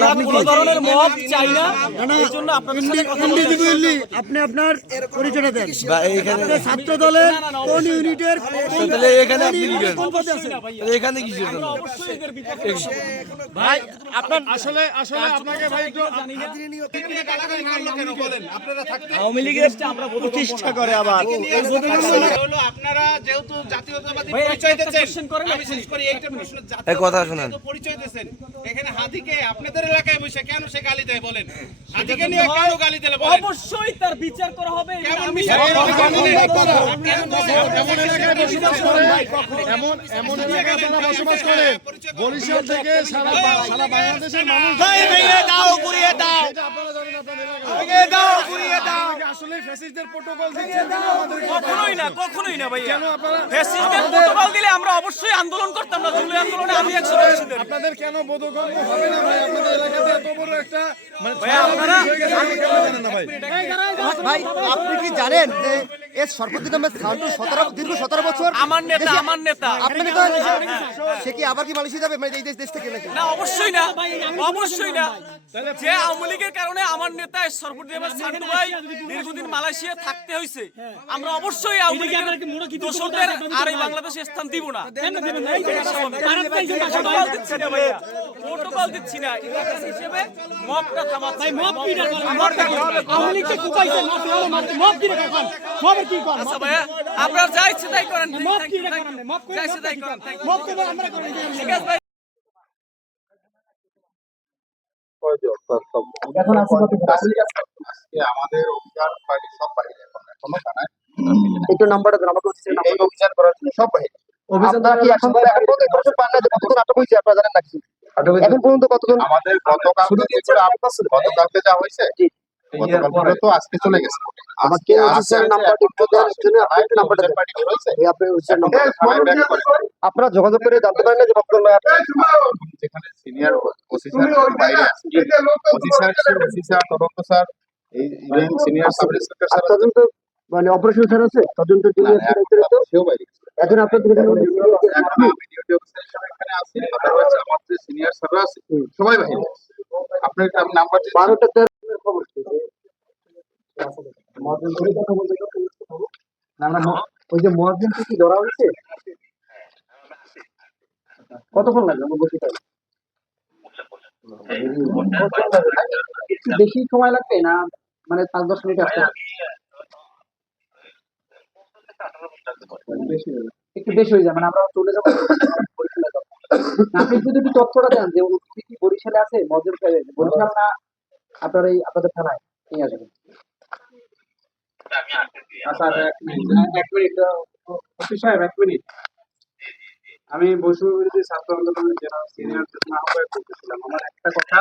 তাহলে আমরা কোনো ধরনের মত চাই না। না, না, এই জন্য আপনাদের সাথে কথা বলতে আপনি আপনার পরিচয়টা দেন। আপনি ছাত্র দলের কোন ইউনিটের তাহলে এখানে আপনি ইউনিটের নিবেন। কোন পদে আছেন? তাহলে এখানে কিসের জন্য অবশ্যই এদের বিপক্ষে ভাই আপনার আসলে আসলে আপনাকে ভাই একটু আওয়ামী লীগের আমরা প্রতিষ্ঠা করে আবার। হলো আপনারা যেহেতু জাতীয়তাবাদী পরিচয় দিচ্ছেন আমি শেষ করি এইটা প্রশ্ন। কথা শুনেন। পরিচয় দিচ্ছেন এখানে হাতিকে আপনাদের এলাকায় বসে কেন সে গালি দেয় বলেন? আজকে নিয়ে কেন গালি দিলে বলেন? অবশ্যই তার বিচার করা হবে কেমন এমন এমন এমন এলাকায় তারা বসবাস করে বরিশাল থেকে সারা সারা বাংলাদেশের মানুষ দাও ঘুরিয়ে দাও। আপনারা জানেন আপনাদের এলাকায়। দাও ঘুরিয়ে দাও। আসলে ফ্যাসিস্টদের প্রোটোকল দিচ্ছেন কখনোই না কখনোই না ভাইয়া। কেন আপনারা ফ্যাসিস্টদের প্রোটোকল দিলে আমরা অবশ্যই আন্দোলন করতাম না জুলাই আন্দোলনে আমি একশো আপনাদের কেন বোধগম্য হবে না ভাই? আপনাদের এলাকাতে এত বড় একটা মানে ভাই, আপনারা- আপনি কেন জানেন না ভাই? ভাই আপনি কি জানেন যে এর সর্বদিন নামে সাউন্ড সতেরো দীর্ঘ সতেরো বছর। আমার নেতা আমার নেতা। আপনি তো সে কি আবার কি মালয়েশিয়া যাবে? মানে এই দেশ দেশ থেকে নাকি? না অবশ্যই না। অবশ্যই না। যে আওয়ামী লীগের কারণে আমার নেতা সর্বদেবা সান্টু ভাই দীর্ঘদিন মালয়েশিয়া থাকতে হয়েছে আমরা অবশ্যই আওয়ামী লীগের দোষরদের আর এই বাংলাদেশে স্থান দিব না। প্রোটোকল দিচ্ছি না ভাইয়া। প্রোটোকল দিচ্ছি না। এলাকা হিসেবে মবটা থামাচ্ছি মব দেখতে আচ্ছা ভাইয়া আপনার যা ইচ্ছে তাই করেন। যা ইচ্ছে তাই করেন ঠিক আছে ভাই। আমাদের অভিযান পার্টি সব বাহিনী এখন এখনও থানায়। একটু নাম্বারটা দেন আমাকে হচ্ছে এই অভিযান করার জন্য সব বাহিনী অভিযানটা কি এখন এখন পর্যন্ত দর্শক পান না কতজন আটক হয়েছে আপনারা জানেন নাকি? এখন পর্যন্ত কতজন? আমাদের গতকালকে গতকালকে যা হয়েছে গতকাল আপনারা যোগাযোগ করে জানতে পারেন যে বক্তব্য যেখানে সিনিয়র স্যার স্যার মানে অপারেশন স্যার আছে? তদন্ত এখন সিনিয়র আছে? সবাই বাইরে আপনার নাম্বার 12টা মহাজন ধরে কথা বলতে গেলে না না ম- ওই যে মহাজনকে কি ধরা হয়েছে? কতক্ষণ লাগবে? বেশি সময় লাগবে না? মানে পাঁচ, দশ মিনিট আসতে একটু বেশি হয়ে যাবে মানে আমরা চলে যাব। আপনি যদি দেন যে কি বরিশালে আছে? মজুর না আপনার এই আপনাদের থানায়? নিয়ে আসবেন। আচ্ছা এক মিনিট এক মিনিট অফিস সাহেব এক মিনিট। আমি বৈষম্য ছাত্র আন্দোলনের জেলা সিনিয়র আহ্বায়ক বলতেছিলাম। আমার একটা কথা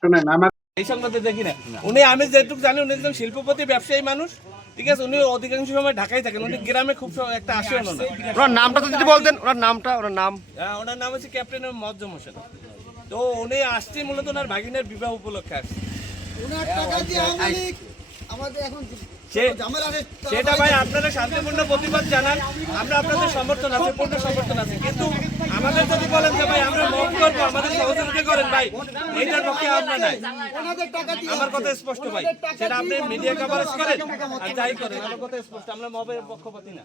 শুনেন আমার এই সংবাদে দেখি না উনি আমি যেটুকু জানি উনি একজন শিল্পপতি ব্যবসায়ী মানুষ। ঠিক আছে উনি অধিকাংশ সময় ঢাকায় থাকেন। উনি গ্রামে খুব একটা আসেও না ওনার নামটা যদি বলতেন ওনার নামটা ওনার নাম। হ্যাঁ, ওনার নাম হচ্ছে ক্যাপ্টেন মজ্জম হোসেন তো উনি আসছে মূলত ওনার ভাগিনের বিবাহ উপলক্ষে আসছে। সে- সেটা ভাই আপনারা শান্তিপূর্ণ প্রতিবাদ জানান। আমরা আপনাদের সমর্থন আছে পূর্ণ সমর্থন আছে। কিন্তু আমাদের যদি বলেন যে ভাই আমরা মত করব আমাদের সহযোগিতা করেন ভাই এইটার পক্ষে আমরা নাই। আমার কথা স্পষ্ট ভাই। সেটা আপনি মিডিয়া কভারেজ করেন আর যাই করেন। আমার কথা স্পষ্ট আমরা মবের পক্ষপাতি না।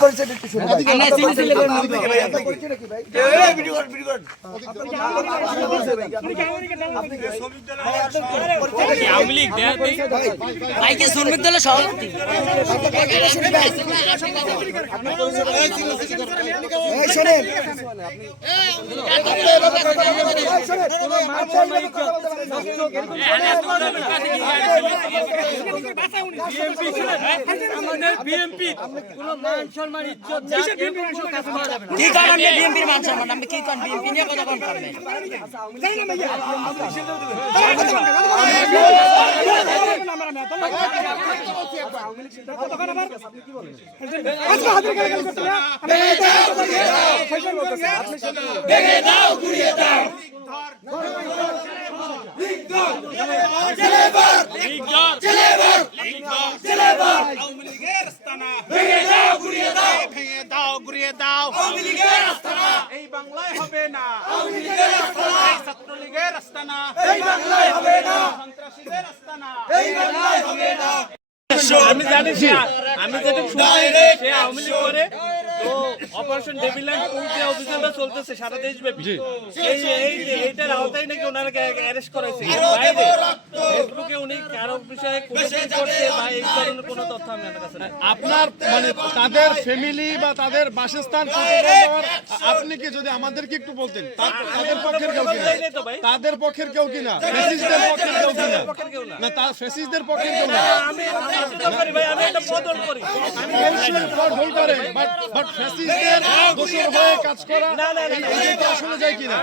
লইছো ভাই পরিচয় আওয়ামী লীগ দেয়া দেই। ভাইকে দলের সভাপতি কি কারণ আপনি বিএনপির মান সম্মান আপনি কি কারণ বিএনপি নিয়ে কথা বলতে পারবেন এই বাংলায় হবে না। এই ছাত্রলীগের আস্তানা। এই বাংলায় হবে না। সন্ত্রাসীদের আস্তানা। আমি জানি আমি যেটা সে আওয়ামী লীগ করে তো অপারেশন ডেভিল্যান্ড অভিযানটা চলতেছে সারা দেশব্যাপী। এই এই এইটার আওতায় নাকি ওনারা অ্যারেস্ট বাইরে। ফেসবুকে উনি কারও বিষয়ে করছে বা এই ধরনের কোনো তথ্য আমি কাছে নাই। আপনার মানে তাদের ফ্যামিলি বা তাদের বাসস্থান আপনি কি যদি আমাদেরকে একটু বলতেন তাদের পক্ষের কেউ কিনা। তাদের পক্ষের কেউ কিনা ফ্যাসিস্টদের পক্ষের কেউ কিনা না। তার ফ্যাসিস্টদের পক্ষের কেউ না আমি আমি করি ভাই আমি একটা বদল করি আমি অবশ্যই ফ্রড হই পারে বাট বাট ফ্যাসিস্টদের দোষর হয়ে কাজ করা না, না, না, এই- না। আসলে যায় কিনা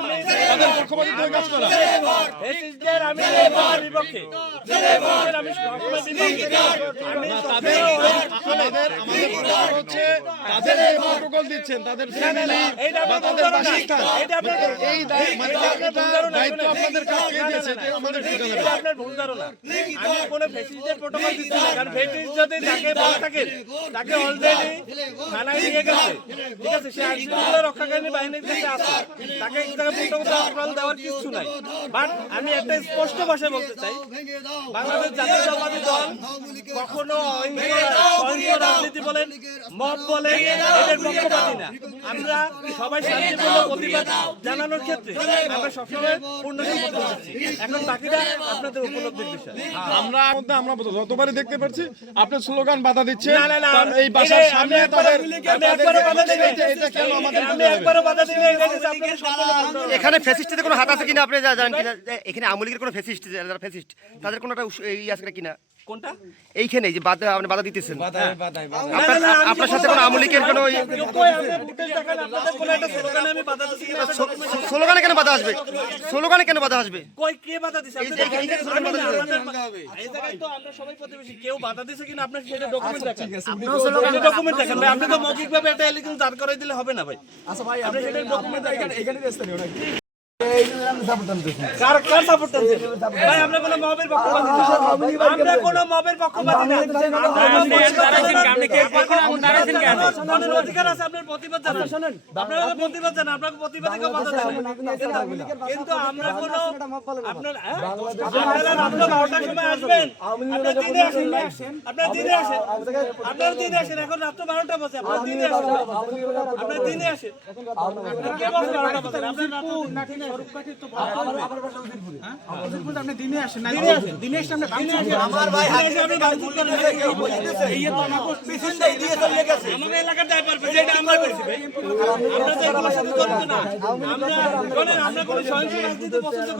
তাদের পক্ষপাতিত্ব হয়ে কাজ করা ফেসিস্টদের আমি বিপক্ষে আমি যে দিচ্ছেন তাদের এই। দায়িত্ব আপনাদের কাছে দিয়েছে আমাদের আপনার ভুল ধারণা। আমি কোনো ফেসিলিটির প্রোটোকল দিচ্ছি না কারণ ফেসিলিটি যদি তাকে বলে থাকেন তাকে অলরেডি থানায় নিয়ে গেছে। ঠিক আছে সে আইনশৃঙ্খলা রক্ষাকারী বাহিনীর কাছে আছে। তাকে দেওয়ার কিছু নাই। বাট আমি একটা স্পষ্ট ভাষায় বলতে চাই বাংলাদেশ জাতীয়তাবাদী দল কখনো অহিংস রাজনীতি বলেন মব বলেন এদের পক্ষপাতী না। আমরা সবাই শান্তিপূর্ণ প্রতিবাদ জানানোর ক্ষেত্রে আমরা সবসময় পূর্ণ সমর্থন দিচ্ছি এখন বাকিটা আপনাদের উপলব্ধির বিষয়। আমরা আমরা যতবারই দেখতে পাচ্ছি আপনার স্লোগান বাধা তার এই বাসার সামনে তাদের এখানে ফেসিস্টদের কোনো হাত আছে কিনা? আপনি যা জানেন কিনা? এখানে আমলিগের লীগের কোনো ফেসিস্ট যারা ফেসিস্ট তাদের কোনো একটা ইয়ে আছে কিনা? কোনটা? এইখানে যে বাধা আপনি বাধা দিতেছেন। আপনার আমি আপনার সাথে কোনো আওয়ামী লীগের কোনো স্লোগানে দিচ্ছি কিনা বাধা আসবে? স্লোগানে কেন বাধা আসবে? কই কে বাধা দিছে? আপনি তো আমরা সবাই প্রতিবেশী। কেউ বাধা দিছে কিনা আপনার সেটা ডকুমেন্ট দেখান। সেটা ডকুমেন্ট দেখান। ভাই মৌখিকভাবে একটা এলিগেন্স দাঁড় করাই দিলে হবে না ভাই। আচ্ছা ভাই আপনি ডকুমেন্ট কার কার সাপোর্ট ভাই আমরা কোনো মবের পক্ষপাতী না। আমরা কোনো মবের পক্ষপাতী না। আপনার অধিকার আছে আপনার প্রতিবাদ জানান। শুনেন। আপনারা প্রতিবাদ জানান আপনাকে প্রতিবাদে কেউ বাধা দেয় কিন্তু আমরা কোনো আপনার হ্যাঁ? আপনারা রাত্র বারোটার সময় আসবেন। আপনার দিনে আসেন। আপনার দিনে আসেন। আপনার দিনে আসেন এখন রাত্র বারোটা বাজে আপনার দিনে আসেন। আপনার দিনে আসেন। কে বলছে বারোটা বাজে? আপনার আপনি আমার কোনো সহিংস রাজনীতি পছন্দ।